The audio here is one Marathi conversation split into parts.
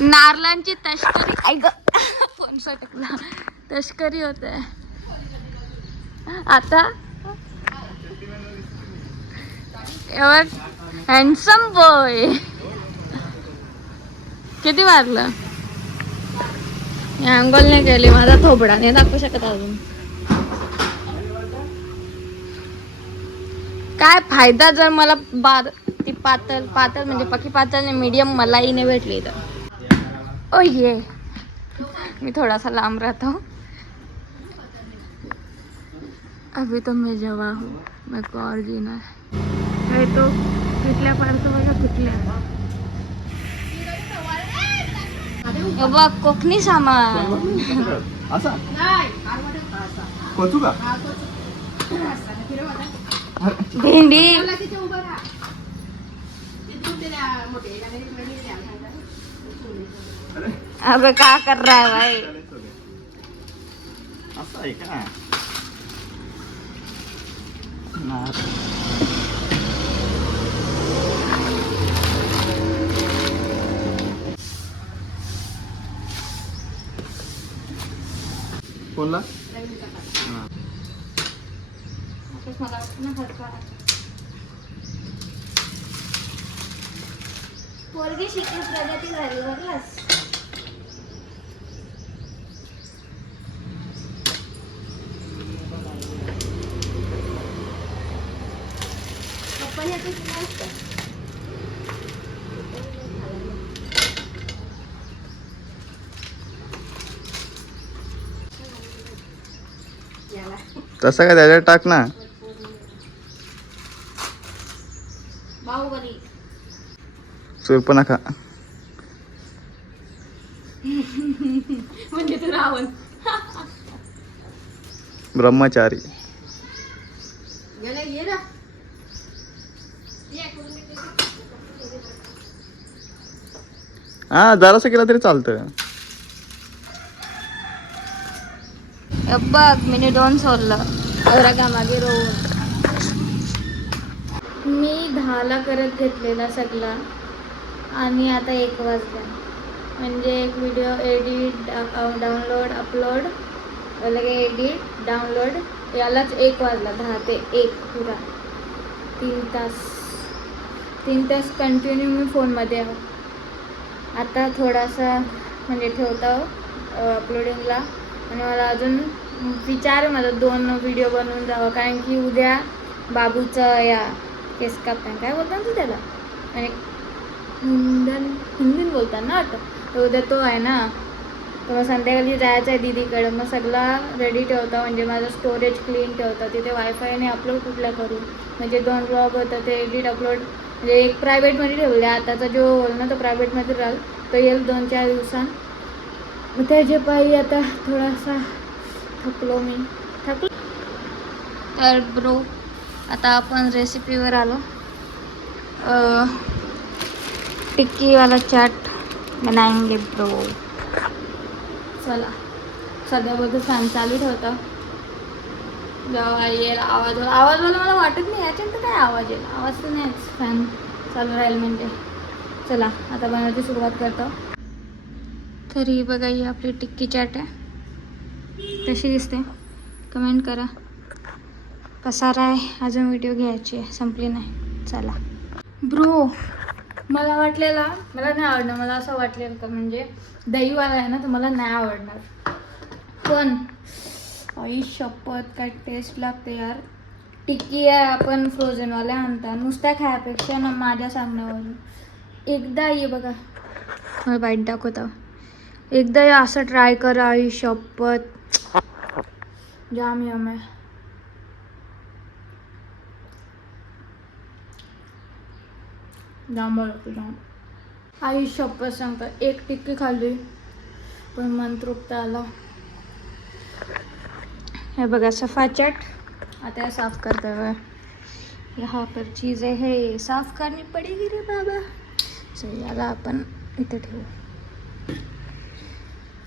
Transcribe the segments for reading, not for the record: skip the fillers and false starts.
नारळांची तस्करी ऐक फोन सटकला तस्करी होते आता हँडसम बॉय किती वाजलं अंघोळ नाही केली माझा थोबडा नाही दाखवू शकत अजून काय फायदा जर मला ती पातळ पातळ म्हणजे पकी पातळ नाही मीडियम मलाई नाही भेटली तर ओ ये मी थोडासा लांब रहता हूँ अभी तो मैं जवा हूँ मैं को और जीना है तो कुठल्या पार्क बघा कुठल्या बघ कोकणी सामान भेंडी अबे क्या कर रहा है भाई कोणला पोरगी शिकली प्रगती झाली बघलास तसं काय त्याच्यात टाक ना बाहुबली सूर्पणखा म्हणजे तू रावण ब्रह्मचारी हा जरासं केलं तरी चालतं बघ मी दोन सोडलं औरंगा मागे रोवून मी 10ला करत घेतलेला सगळा आणि आता 1 वाजला म्हणजे एक व्हिडिओ एडिट डाउनलोड अपलोड लगे एडिट डाउनलोड यालाच 1 वाजला 10 ते 1 पुरा 3 तास कंटिन्यू मी फोनमध्ये आहो आता थोडासा म्हणजे ठेवता अपलोडिंगला आणि मला अजून विचार मला 2 व्हिडिओ बनवून जावं कारण की उद्या बाबूचं या केस कापताना काय बोलतात तू त्याला आणि हिंदीन बोलतात ना वाटतं तर उद्या तो आहे ना तर मग संध्याकाळी जायचं आहे दीदीकडे मग सगळा रेडी ठेवता म्हणजे माझं स्टोरेज क्लीन ठेवता तिथे वायफायने अपलोड कुठला करू म्हणजे 2 ब्लॉग होतं ते एडिट अपलोड म्हणजे एक प्रायव्हेटमध्ये ठेवले आताचा जो होईल ना तो प्रायव्हेटमध्ये राहील तो येईल 2-4 दिवसांत मग त्याच्या पायी आता थोडासा थकलो तर ब्रो आता आपण रेसिपीवर आलो टिक्की वाला चाट बनाएंगे ब्रो चला सध्याबद्दल फॅन चालू ठेवता जेव्हा येईल आवाजवाला मला वाटत नाही याच्यानंतर काय आवाज येईल आवाज तर नाहीच फॅन चालू राहील म्हणजे चला आता बनवायची सुरुवात करतो तरी बघा ही आपली टिक्की चाट आहे कशी दिसते कमेंट करा पसारा आहे अजून व्हिडिओ घ्यायची आहे संपली नाही चला ब्रो मला वाटलेला मला नाही आवडणार मला असं वाटलेलं का म्हणजे दहीवाला आहे ना तर मला नाही आवडणार पण आई शपथ काय टेस्ट लागते यार टिक्की आहे आपण फ्रोझनवाल्या आणता नुसत्या खायापेक्षा ना माझ्या सांगण्यावरून एकदा ये बघा मला बाईट दाखवता एकदा या असं ट्राय करा आई शपथ जाम यम आहे जांभळ जाम आई शपथ सांगता एक टिक्की खाल्ली पण मन तृप्त आला हे बघा सफा चट आता साफ करते हुए यहाँ पर चीज़ें है साफ करनी पड़ेगी रे बाबा चल याला आपण इथे ठेवू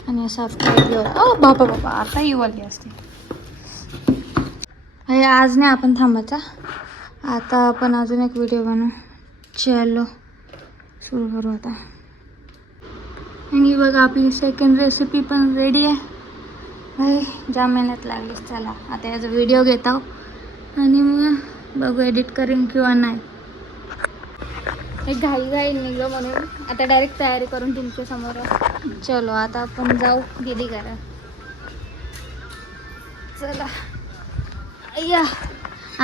आणि साफ करायला ओ बाबा बाबा आता येऊ आली असते हे आज नाही आपण थांबायचा आता आपण अजून एक व्हिडिओ बनवू चलो सुरू करू आता आणि बघा आपली सेकंड रेसिपी पण रेडी आहे. भाई जाम मेहनत लागलीच. चला आता याचा व्हिडिओ घेत आहो आणि मग बघू एडिट करीन किंवा नाही. एक घाई निघलं म्हणून आता डायरेक्ट तयारी करून तुमच्या समोर. चलो आता आपण जाऊ दीदी करा. चला अय्या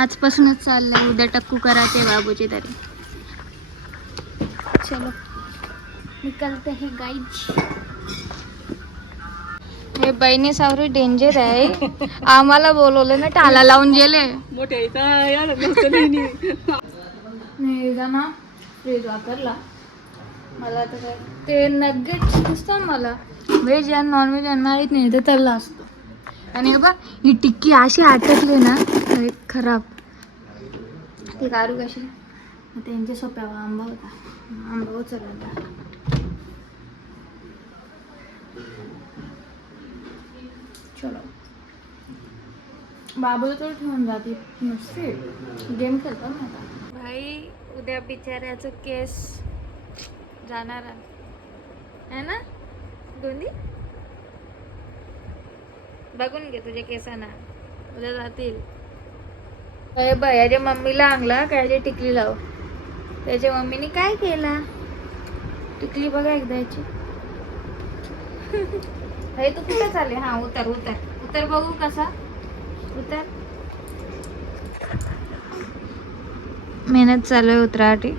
आजपासूनच चाललंय. उद्या टक्कू करायचे बाबूची तरी. चलो निकलते हैं गाइज. हे बहिणी सावरी डेंजर आहे. आम्हाला बोलवलं ना टाला लावून गेले. नाही जा ना फ्रीज वापरला. मला तर काय ते नगेट्स दिसतात मला. व्हेज आणि नॉनव्हेज आणि माहीत नाही ते तळला असतो. आणि हे बघ ही टिक्की अशी अटकली ना तर खराब. ती कारू कशी त्यांच्या सोप्यावर आंबा होता. आंबा उचलला. चलो बाबूला तर ठेवून जाते नुसते गेम खेळतो ना आता. भाई उद्या बिचाऱ्याचं केस जाणार आहे ना दोन्ही. बघून घे तुझ्या केसांना उद्या जातील. याच्या मम्मीला आणला काय टिकली लाव. त्याच्या मम्मीने काय केला टिकली बघा एकदा याची. हे तू कुठे चालले. हा उतर उतर उतर बघू कसा उतर. मेहनत चालू आहे उतरासाठी.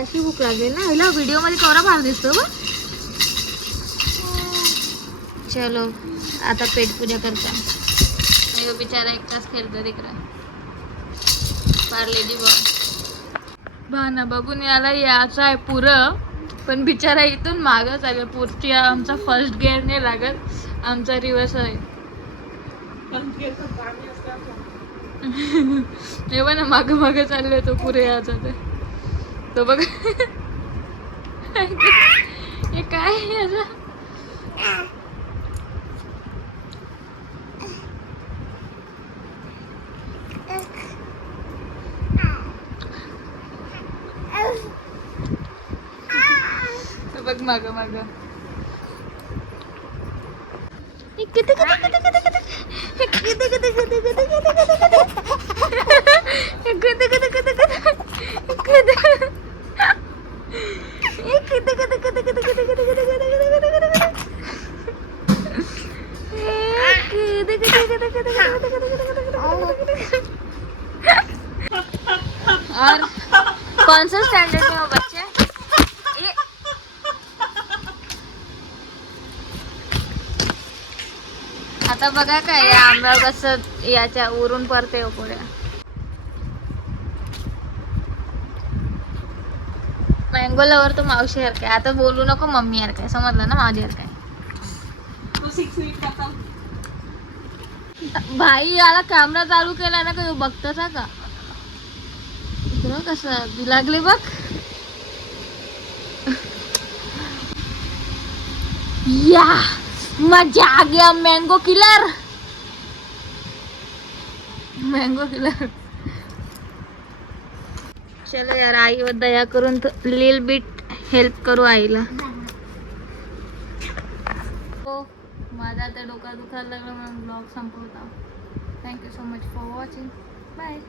अशी भूक लागेल ना हिला. व्हिडिओ मध्ये कवरा भार दिसतो बघ. चलो आता पेट पूजा करता. यो बिचारा एकटाच खेळतो तिकडे. पार्लेजी बघा बघून याला याचं आहे पुरं. पण बिचारा इथून मागच आले. पुढची आमचा फर्स्ट गिअर नाही लागत. आमचा रिव्हर्स आहे. हे बघ ना माग माग चालले तो पुरे याचा तो बघ. हे काय याचा बघ माग माग. किती और कौन सा स्टैंडर्ड में हो बच्चे. आता बघा काय या आंब्या कसं याच्या उरून पडते पुढे. मँगो लवर तो मावशी यार काय. आता बोलू नको मम्मी यार काय. समजलं ना माझी यार काय. भाई याला कॅमेरा चालू केला ना का बघतोस का कसं लागले बघ. या मजा आ गया. Mango killer mango killer. चलो यार आईवर दया करून लिल बिट हेल्प करू आईला. हो माझा आता डोका दुखायला लागला म्हणून ब्लॉग संपवता. Thank you so much for watching. Bye.